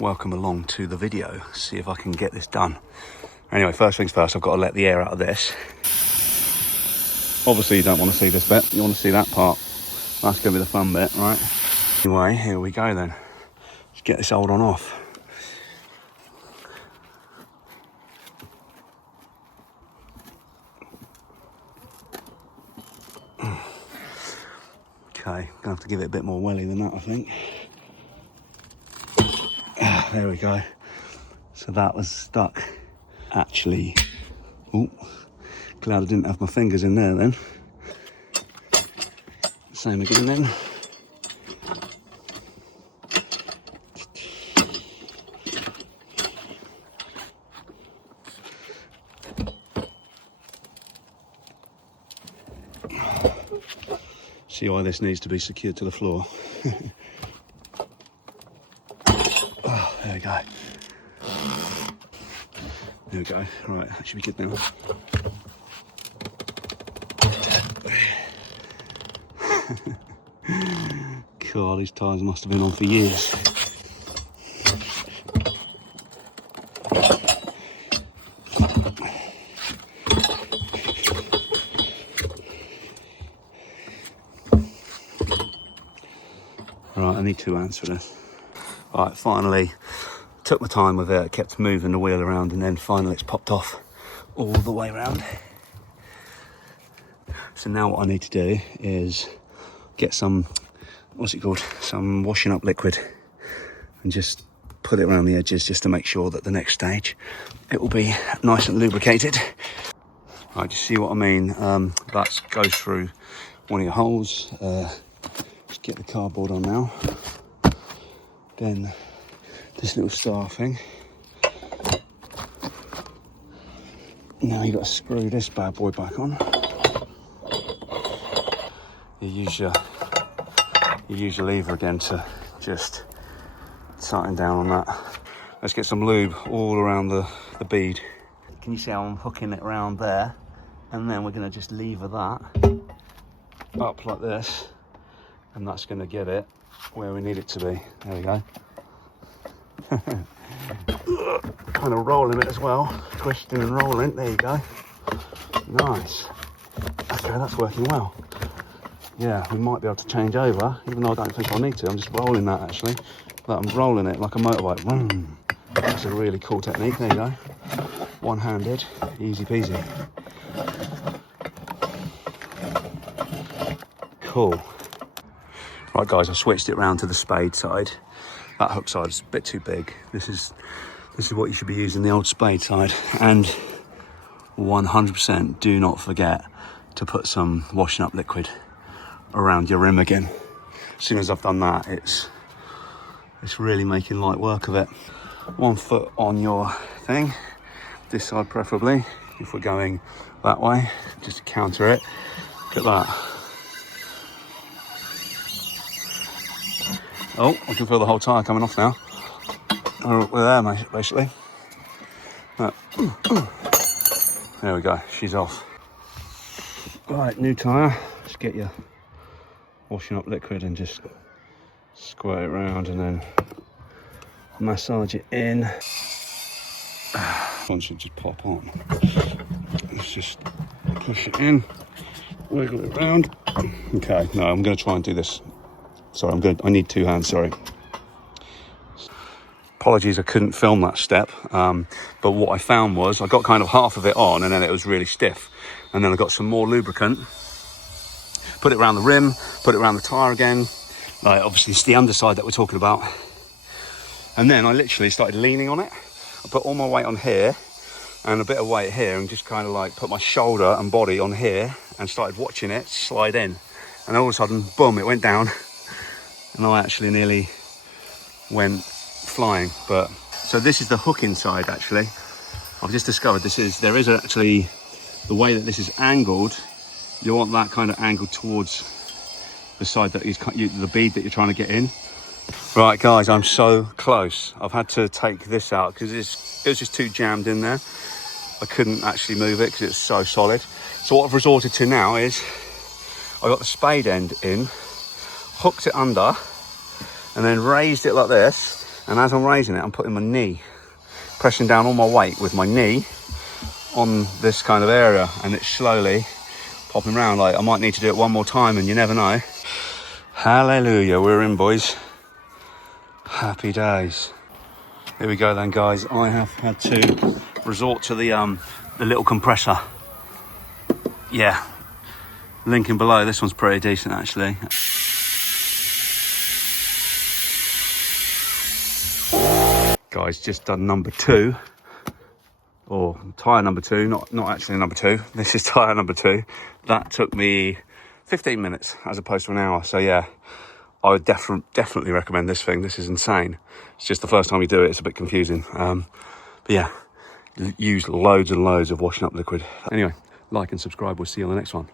welcome along to the video. See if I can get this done. Anyway, first things first, I've got to let the air out of this. Obviously you don't want to see this bit, you want to see that part. That's going to be the fun bit, right? Anyway, here we go then. Let's get this old one off. Okay, gonna have to give it a bit more welly than that, I think. There we go. So that was stuck. Actually, oh, glad I didn't have my fingers in there then. Same again then. See why this needs to be secured to the floor. Oh, there we go. There we go. Right, that should be good now. God, these tyres must have been on for years. Right, I need 2 hands for this. Right, finally, took my time with it, kept moving the wheel around, and then finally it's popped off all the way around. So now what I need to do is get some, what's it called? Some washing up liquid, and just put it around the edges just to make sure that the next stage it will be nice and lubricated. Right, you see what I mean? That goes through one of your holes. Just get the cardboard on now. Then this little star thing. Now you've got to screw this bad boy back on. You use your lever again to just tighten down on that. Let's get some lube all around the bead. Can you see how I'm hooking it around there? And then we're going to just lever that up like this, and that's going to get it where we need it to be. There we go. Kind of rolling it as well, twisting and rolling. There you go. Nice. Okay, that's working well. Yeah, we might be able to change over, even though I don't think I need to. I'm just rolling that actually. Like I'm rolling it like a motorbike. Vroom. That's a really cool technique. There you go. One-handed, easy peasy. Cool. Right guys, I've switched it round to the spade side. That hook side is a bit too big. This is what you should be using, the old spade side. And 100% do not forget to put some washing up liquid around your rim again. As soon as I've done that, it's really making light work of it. 1 foot on your thing, this side preferably, if we're going that way, just to counter it. Look at that. Oh, I can feel the whole tyre coming off now. We're there, mate, basically. There we go, she's off. Right, new tyre. Let's get your washing up liquid and just squirt it around and then massage it in. One should just pop on. Let's just push it in, wiggle it around. Okay, no, I'm going to try and do this. Sorry, I need 2 hands, sorry. Apologies, I couldn't film that step. But what I found was I got kind of half of it on and then it was really stiff. And then I got some more lubricant, put it around the rim, put it around the tyre again. Obviously it's the underside that we're talking about. And then I literally started leaning on it. I put all my weight on here and a bit of weight here and just kind of like put my shoulder and body on here and started watching it slide in. And all of a sudden, boom, it went down. And I actually nearly went flying. But so this is the hooking side actually. I've just discovered there is actually, the way that this is angled, you want that kind of angled towards the side that the bead that you're trying to get in. Right guys, I'm so close. I've had to take this out because it was just too jammed in there. I couldn't actually move it because it's so solid. So what I've resorted to now is I got the spade end in, hooked it under, and then raised it like this And as I'm raising it, I'm putting my knee, pressing down all my weight with my knee on this kind of area, and it's slowly popping around. Like, I might need to do it one more time, and you never know. Hallelujah, we're in, boys. Happy days. Here we go then, guys. I have had to resort to the little compressor. Yeah, linking below. This one's pretty decent, actually. Guys, just done number 2, or tyre number 2, not actually number 2. This is tyre number 2. That took me 15 minutes as opposed to an hour. So yeah, I would definitely recommend this thing. This is insane. It's just the first time you do it, it's a bit confusing. But yeah, use loads and loads of washing up liquid. Anyway, like and subscribe. We'll see you on the next one.